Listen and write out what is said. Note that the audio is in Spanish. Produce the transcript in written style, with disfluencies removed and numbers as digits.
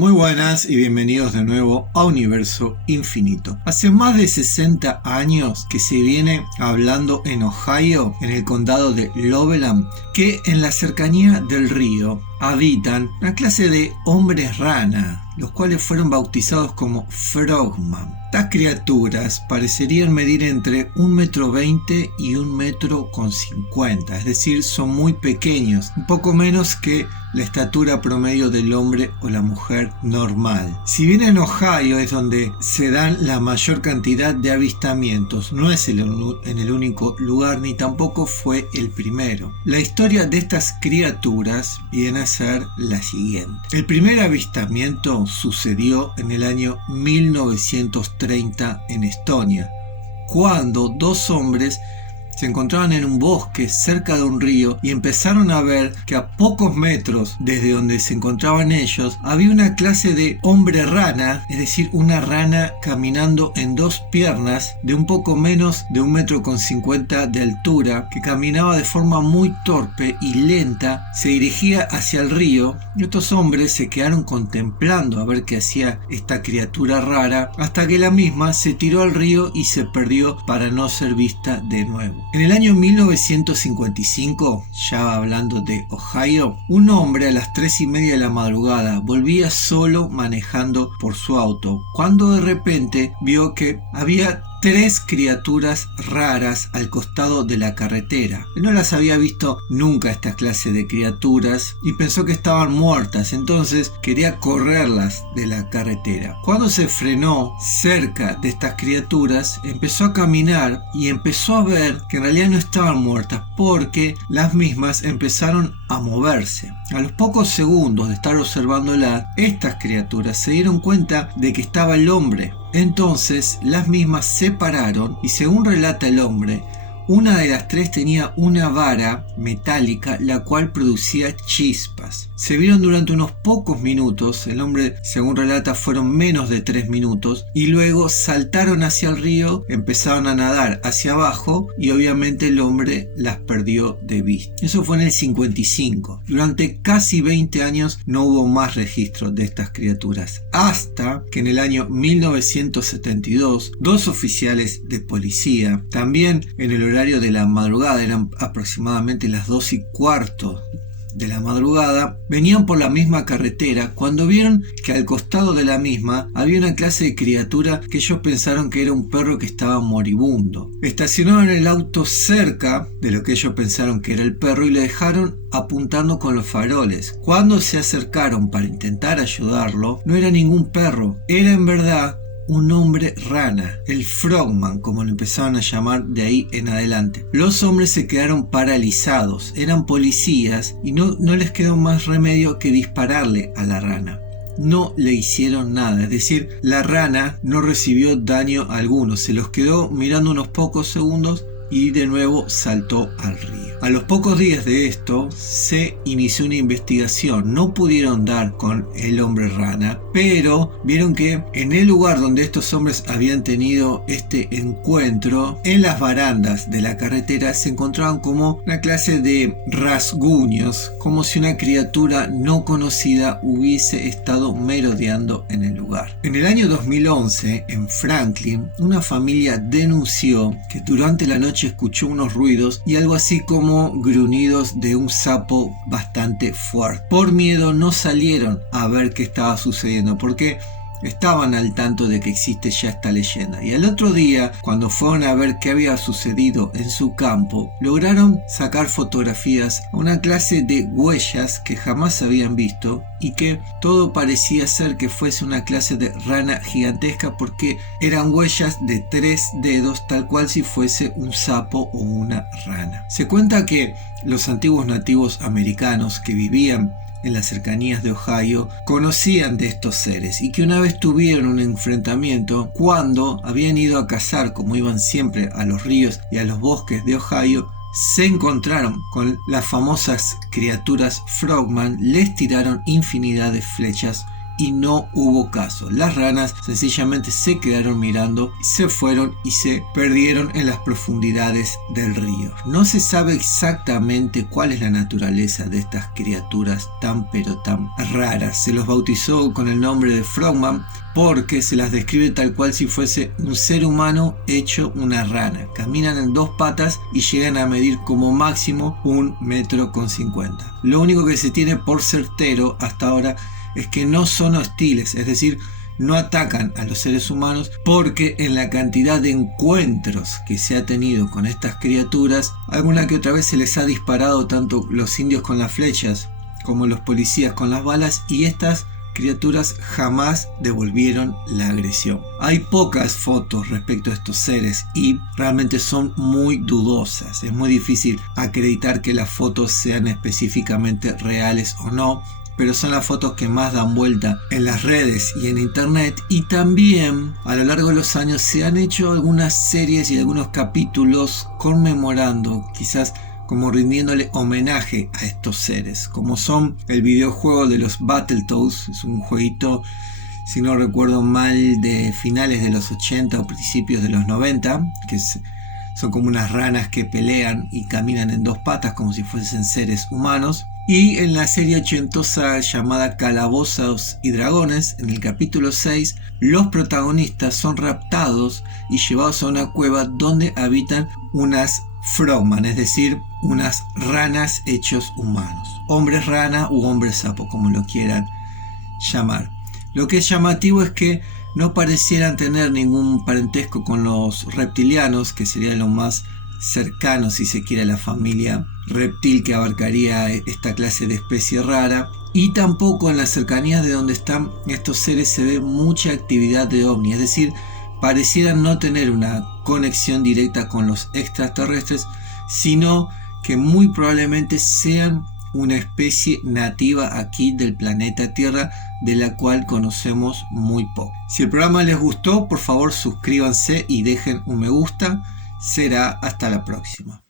Muy buenas y bienvenidos de nuevo a Universo Infinito. Hace más de 60 años que se viene hablando en Ohio, en el condado de Loveland, que en la cercanía del río habitan una clase de hombres rana, los cuales fueron bautizados como Frogman. Estas criaturas parecerían medir entre 1,20 m y 1,50 m, es decir, son muy pequeños, un poco menos que la estatura promedio del hombre o la mujer normal. Si bien en Ohio es donde se dan la mayor cantidad de avistamientos, no es en el único lugar ni tampoco fue el primero. La historia de estas criaturas viene a ser la siguiente. El primer avistamiento sucedió en el año 1930 en Estonia, cuando dos hombres se encontraban en un bosque cerca de un río y empezaron a ver que a pocos metros desde donde se encontraban ellos había una clase de hombre rana, es decir, una rana caminando en dos piernas de un poco menos de 1,50 m de altura, que caminaba de forma muy torpe y lenta, se dirigía hacia el río. Y estos hombres se quedaron contemplando a ver qué hacía esta criatura rara, hasta que la misma se tiró al río y se perdió para no ser vista de nuevo. En el año 1955, ya hablando de Ohio, un hombre a las 3:30 de la madrugada volvía solo manejando por su auto, cuando de repente vio que había 3 criaturas raras al costado de la carretera. No las había visto nunca esta clase de criaturas y pensó que estaban muertas, entonces quería correrlas de la carretera. Cuando se frenó cerca de estas criaturas, empezó a caminar y empezó a ver que en realidad no estaban muertas, porque las mismas empezaron a moverse. A los pocos segundos de estar observándolas, estas criaturas se dieron cuenta de que estaba el hombre. Entonces las mismas se pararon y, según relata el hombre, una de las 3 tenía una vara metálica la cual producía chispas. Se vieron durante unos pocos minutos, el hombre, según relata, fueron menos de 3 minutos, y luego saltaron hacia el río, empezaron a nadar hacia abajo y obviamente el hombre las perdió de vista. Eso fue en el 55. Durante casi 20 años no hubo más registro de estas criaturas, hasta que en el año 1972 dos oficiales de policía, también en el horario de la madrugada, eran aproximadamente las 2:15 de la madrugada, venían por la misma carretera cuando vieron que al costado de la misma había una clase de criatura que ellos pensaron que era un perro que estaba moribundo. Estacionaron el auto cerca de lo que ellos pensaron que era el perro y le dejaron apuntando con los faroles. Cuando se acercaron para intentar ayudarlo, no era ningún perro, era en verdad un hombre rana, el Frogman, como lo empezaron a llamar de ahí en adelante. Los hombres se quedaron paralizados, eran policías y no les quedó más remedio que dispararle a la rana. No le hicieron nada, es decir, la rana no recibió daño alguno, se los quedó mirando unos pocos segundos y de nuevo saltó al río. A los pocos días de esto se inició una investigación. No pudieron dar con el hombre rana, pero vieron que en el lugar donde estos hombres habían tenido este encuentro, en las barandas de la carretera se encontraban como una clase de rasguños, como si una criatura no conocida hubiese estado merodeando en el lugar. En el año 2011, en Franklin, una familia denunció que durante la noche escuchó unos ruidos y algo así como gruñidos de un sapo bastante fuerte. Por miedo no salieron a ver qué estaba sucediendo, porque estaban al tanto de que existe ya esta leyenda. Y al otro día, cuando fueron a ver qué había sucedido en su campo, lograron sacar fotografías a una clase de huellas que jamás habían visto y que todo parecía ser que fuese una clase de rana gigantesca, porque eran huellas de 3 dedos, tal cual si fuese un sapo o una rana. Se cuenta que los antiguos nativos americanos que vivían en las cercanías de Ohio conocían de estos seres y que una vez tuvieron un enfrentamiento cuando habían ido a cazar, como iban siempre a los ríos y a los bosques de Ohio. Se encontraron con las famosas criaturas Frogman, les tiraron infinidad de flechas y no hubo caso. Las ranas sencillamente se quedaron mirando, se fueron y se perdieron en las profundidades del río. No se sabe exactamente cuál es la naturaleza de estas criaturas tan raras. Se los bautizó con el nombre de Frogman porque se las describe tal cual si fuese un ser humano hecho una rana. Caminan en 2 patas y llegan a medir como máximo 1,50 metros. Lo único que se tiene por certero hasta ahora es que no son hostiles, es decir, no atacan a los seres humanos, porque en la cantidad de encuentros que se ha tenido con estas criaturas, alguna que otra vez se les ha disparado tanto los indios con las flechas como los policías con las balas, y estas criaturas jamás devolvieron la agresión. Hay pocas fotos respecto a estos seres y realmente son muy dudosas. Es muy difícil acreditar que las fotos sean específicamente reales o no, pero son las fotos que más dan vuelta en las redes y en internet. Y también a lo largo de los años se han hecho algunas series y algunos capítulos conmemorando, quizás como rindiéndole homenaje a estos seres, como son el videojuego de los Battletoads. Es un jueguito, si no recuerdo mal, de finales de los 80 o principios de los 90, que son como unas ranas que pelean y caminan en 2 patas como si fuesen seres humanos. Y en la serie ochentosa llamada Calabozos y Dragones, en el capítulo 6, los protagonistas son raptados y llevados a una cueva donde habitan unas Frogman, es decir, unas ranas hechos humanos, hombres rana u hombres sapo, como lo quieran llamar. Lo que es llamativo es que no parecieran tener ningún parentesco con los reptilianos, que sería lo más cercano, si se quiere, a la familia reptil que abarcaría esta clase de especie rara. Y tampoco en las cercanías de donde están estos seres se ve mucha actividad de ovni, es decir, parecieran no tener una conexión directa con los extraterrestres, sino que muy probablemente sean una especie nativa aquí del planeta Tierra, de la cual conocemos muy poco. Si el programa les gustó, por favor suscríbanse y dejen un me gusta. Será hasta la próxima.